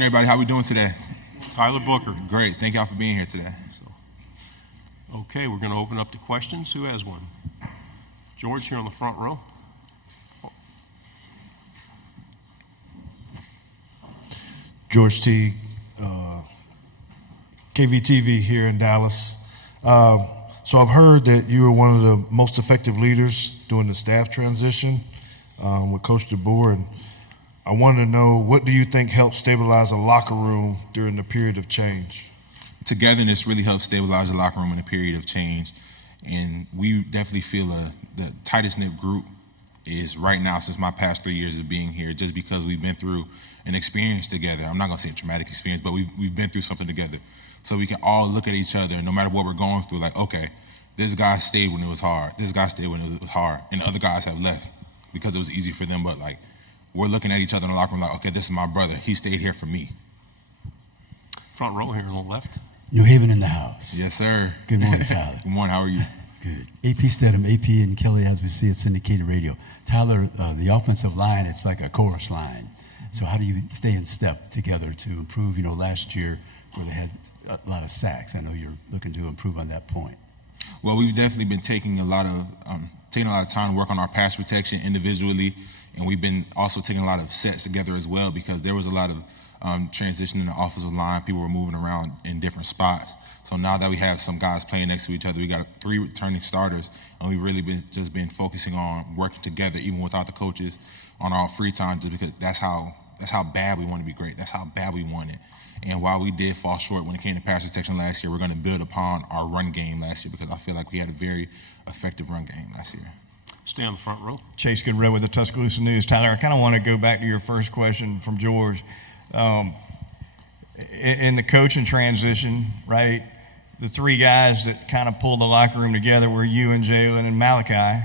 Everybody, how we doing today? Tyler Booker. Great. Thank y'all for being here today. Okay, we're going to open up to questions. Who has one? George here on the front row. George T, KVTV here in Dallas. So I've heard that you were one of the most effective leaders during the staff transition with Coach DeBoer, and I wanted to know, what do you think helped stabilize a locker room during the period of change? Togetherness really helps stabilize the locker room in a period of change, and we definitely feel the tightest knit group is right now since my past 3 years of being here, just because we've been through an experience together. I'm not going to say a traumatic experience, but we've been through something together. So we can all look at each other, and no matter what we're going through, like, okay, this guy stayed when it was hard. This guy stayed when it was hard. And other guys have left because it was easy for them, but, like, we're looking at each other in the locker room like, okay, this is my brother. He stayed here for me. Front row here on the left. New Haven in the house. Yes, sir. Good morning, Tyler. Good morning. How are you? Good. AP Stedham, AP and Kelly, as we see at syndicated radio. Tyler, the offensive line, it's like a chorus line. So how do you stay in step together to improve? Last year where they had a lot of sacks, I know you're looking to improve on that point. Well, we've definitely been taking a lot of time to work on our pass protection individually, and we've been also taking a lot of sets together as well, because there was a lot of transition in the offensive line. People were moving around in different spots. So now that we have some guys playing next to each other, we got 3 returning starters, and we've really been focusing on working together, even without the coaches, on our free time, just because that's how bad we want to be great. That's how bad we want it. And while we did fall short when it came to pass protection last year, we're going to build upon our run game last year, because I feel like we had a very effective run game last year. Stay on the front row. Chase Goodrow with the Tuscaloosa News. Tyler, I kind of want to go back to your first question from George. In the coaching transition, right, the 3 guys that kind of pulled the locker room together were you and Jaylen and Malachi.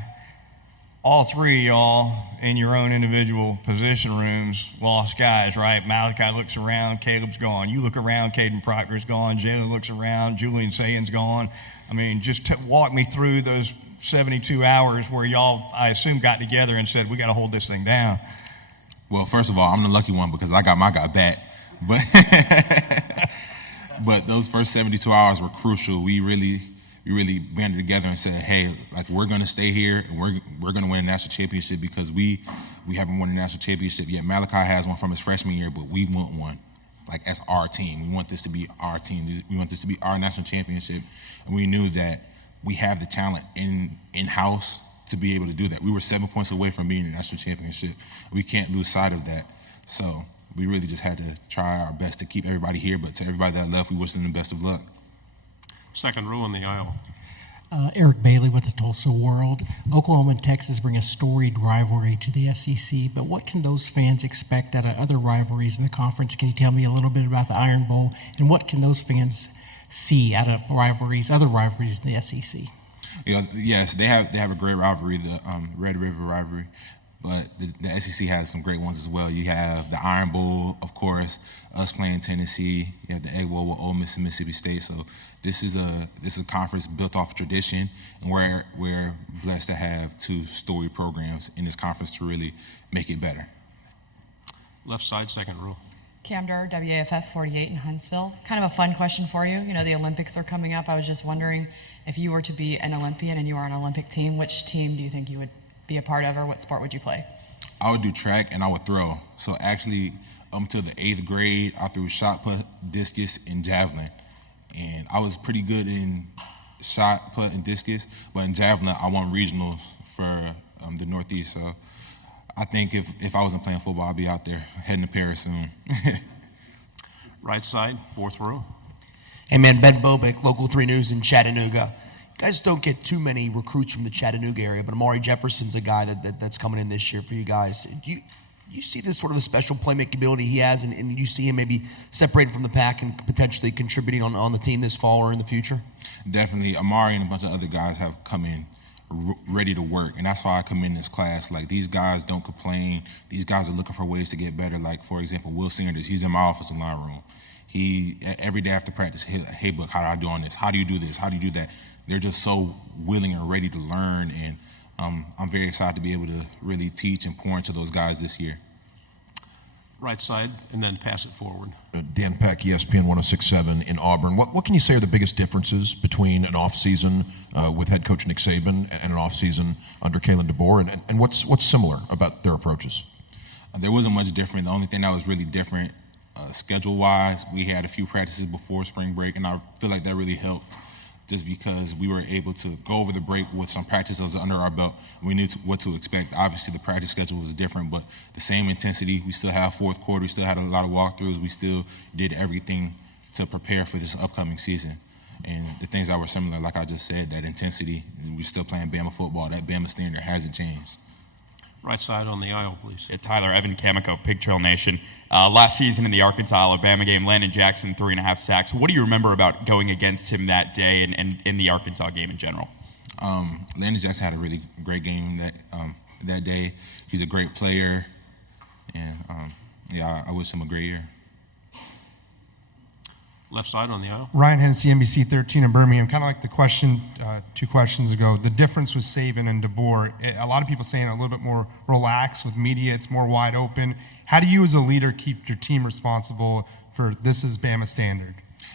All 3 of y'all in your own individual position rooms lost guys, right? Malachi looks around, Caleb's gone. You look around, Caden Proctor's gone. Jaylen looks around, Julian Sayen's gone. I mean, just walk me through those 72 hours where y'all, I assume, got together and said, we got to hold this thing down. Well, first of all, I'm the lucky one because I got my guy back. But those first 72 hours were crucial. We really banded together and said, hey, like, we're going to stay here, and we're going to win a national championship, because we haven't won a national championship yet. Malachi has one from his freshman year, but we want one, like, as our team. We want this to be our team. We want this to be our national championship. And we knew that we have the talent in-house to be able to do that. We were 7 points away from being a national championship. We can't lose sight of that. So we really just had to try our best to keep everybody here, but to everybody that left, we wish them the best of luck. Second row in the aisle. Eric Bailey with the Tulsa World. Oklahoma and Texas bring a storied rivalry to the SEC, but what can those fans expect out of other rivalries in the conference? Can you tell me a little bit about the Iron Bowl, and what can those fans see out of other rivalries in the SEC? Yes, they have a great rivalry, the Red River rivalry, but the SEC has some great ones as well. You have the Iron Bowl, of course, us playing Tennessee. You have the Egg Bowl with Ole Miss and Mississippi State. So this is a conference built off tradition, and we're blessed to have 2 storied programs in this conference to really make it better. Left side, second row. Cam Durr, WAFF 48 in Huntsville. Kind of a fun question for you. The Olympics are coming up. I was just wondering, if you were to be an Olympian and you were on an Olympic team, which team do you think you would be a part of, or what sport would you play? I would do track, and I would throw. So actually, up until the 8th grade, I threw shot put, discus, and javelin. And I was pretty good in shot put and discus, but in javelin, I won regionals for the Northeast. So I think if I wasn't playing football, I'd be out there heading to Paris soon. Right side, fourth row. Hey, man, Ben Bobick, Local 3 News in Chattanooga. You guys don't get too many recruits from the Chattanooga area, but Amari Jefferson's a guy that's coming in this year for you guys. Do you see this sort of a special playmaking ability he has, and you see him maybe separating from the pack and potentially contributing on the team this fall or in the future? Definitely. Amari and a bunch of other guys have come in ready to work, and that's why I commend this class. Like, these guys don't complain. These guys are looking for ways to get better. Like, for example, Will Sanders, he's in my offensive line room. He, every day after practice, hey, Book, how do I do on this? How do you do this? How do you do that? They're just so willing and ready to learn, and I'm very excited to be able to really teach and pour into those guys this year. Right side, and then pass it forward. Dan Peck, ESPN 106.7 in Auburn. What can you say are the biggest differences between an offseason with head coach Nick Saban and an offseason under Kalen DeBoer, and what's similar about their approaches? There wasn't much different. The only thing that was really different schedule-wise, we had a few practices before spring break, and I feel like that really helped just because we were able to go over the break with some practices under our belt. We knew what to expect. Obviously, the practice schedule was different, but the same intensity. We still have fourth quarter. We still had a lot of walkthroughs. We still did everything to prepare for this upcoming season. And the things that were similar, like I just said, that intensity, we're still playing Bama football. That Bama standard hasn't changed. Right side on the aisle, please. Yeah, Tyler, Evan Camico, Pig Trail Nation. Last season in the Arkansas-Alabama game, Landon Jackson, 3.5 sacks. What do you remember about going against him that day and in the Arkansas game in general? Landon Jackson had a really great game that day. He's a great player, and I wish him a great year. Left side on the aisle. Ryan Hennessy, NBC 13 in Birmingham. Kind of like the question 2 questions ago. The difference with Saban and DeBoer. A lot of people saying a little bit more relaxed with media. It's more wide open. How do you, as a leader, keep your team responsible for this is Bama standard?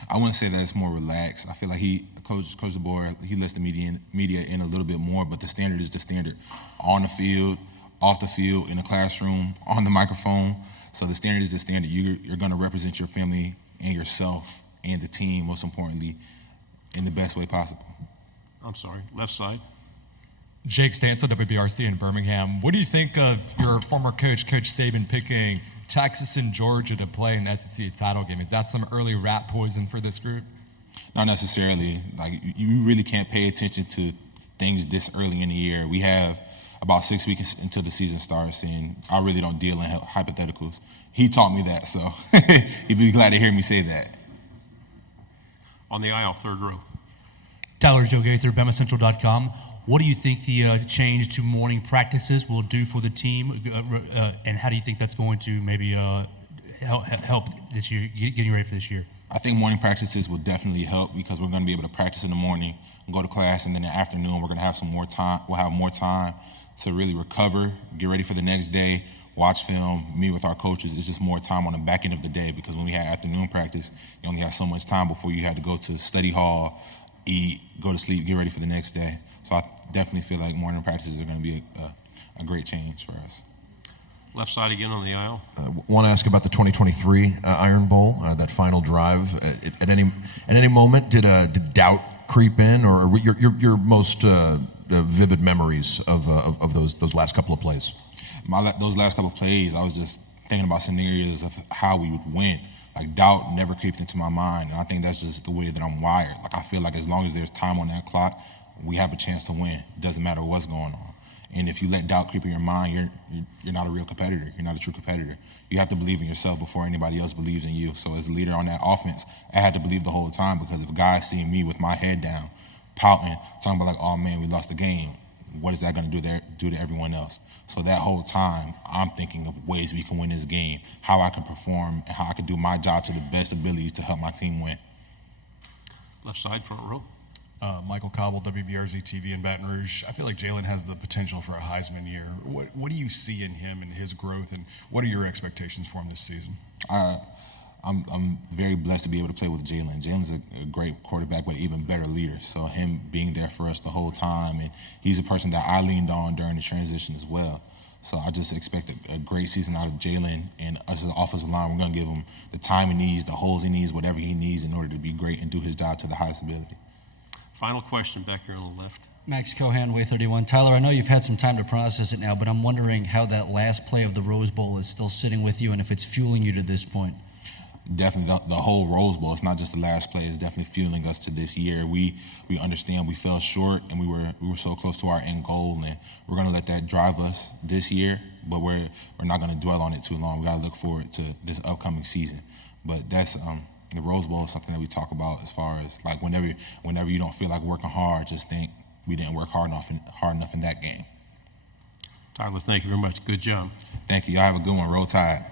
I wouldn't say that it's more relaxed. I feel like Coach DeBoer, he lets the media in a little bit more, but the standard is the standard. On the field, off the field, in the classroom, on the microphone. So the standard is the standard. You're going to represent your family and yourself and the team, most importantly, in the best way possible. I'm sorry, left side. Jake Stansel, WBRC in Birmingham. What do you think of your former coach, Coach Saban, picking Texas and Georgia to play in the SEC title game? Is that some early rat poison for this group? Not necessarily. Like, you really can't pay attention to things this early in the year. We have about 6 weeks until the season starts, and I really don't deal in hypotheticals. He taught me that, so he'd be glad to hear me say that. On the aisle, third row. Tyler Joe Gaither, BamaCentral.com. What do you think the change to morning practices will do for the team, and how do you think that's going to maybe help this year, getting ready for this year? I think morning practices will definitely help because we're going to be able to practice in the morning, go to class, and then in the afternoon we're going to have some more time. We'll have more time to really recover, get ready for the next day, watch film, meet with our coaches. It's just more time on the back end of the day because when we had afternoon practice, you only had so much time before you had to go to study hall, eat, go to sleep, get ready for the next day. So I definitely feel like morning practices are going to be a great change for us. Left side again on the aisle. Want to ask about the 2023 Iron Bowl, that final drive. At any moment, did doubt creep in, or your most vivid memories of those last couple of plays? Those last couple of plays, I was just thinking about scenarios of how we would win. Like, doubt never creeped into my mind, and I think that's just the way that I'm wired. Like, I feel like as long as there's time on that clock, we have a chance to win. It doesn't matter what's going on. And if you let doubt creep in your mind, you're not a real competitor. You're not a true competitor. You have to believe in yourself before anybody else believes in you. So as a leader on that offense, I had to believe the whole time because if a guy seeing me with my head down, pouting, talking about like, oh man, we lost the game, what is that going to do to everyone else? So that whole time, I'm thinking of ways we can win this game, how I can perform, and how I can do my job to the best ability to help my team win. Left side, front row. Michael Cobble, WBRZ TV in Baton Rouge. I feel like Jaylen has the potential for a Heisman year. What do you see in him and his growth, and what are your expectations for him this season? I'm very blessed to be able to play with Jaylen. Jaylen's a great quarterback, but even better leader. So him being there for us the whole time, and he's a person that I leaned on during the transition as well. So I just expect a great season out of Jaylen, and us as an offensive line, we're going to give him the time he needs, the holes he needs, whatever he needs in order to be great and do his job to the highest ability. Final question back here on the left. Max Cohan, Way 31. Tyler, I know you've had some time to process it now, but I'm wondering how that last play of the Rose Bowl is still sitting with you and if it's fueling you to this point. Definitely, the whole Rose Bowl, it's not just the last play, it's definitely fueling us to this year. We understand we fell short and we were so close to our end goal, and we're going to let that drive us this year, but we're not going to dwell on it too long. We got to look forward to this upcoming season. But that's the Rose Bowl is something that we talk about as far as like whenever you don't feel like working hard, just think we didn't work hard enough in that game. Tyler, thank you very much. Good job. Thank you. Y'all have a good one. Roll Tide.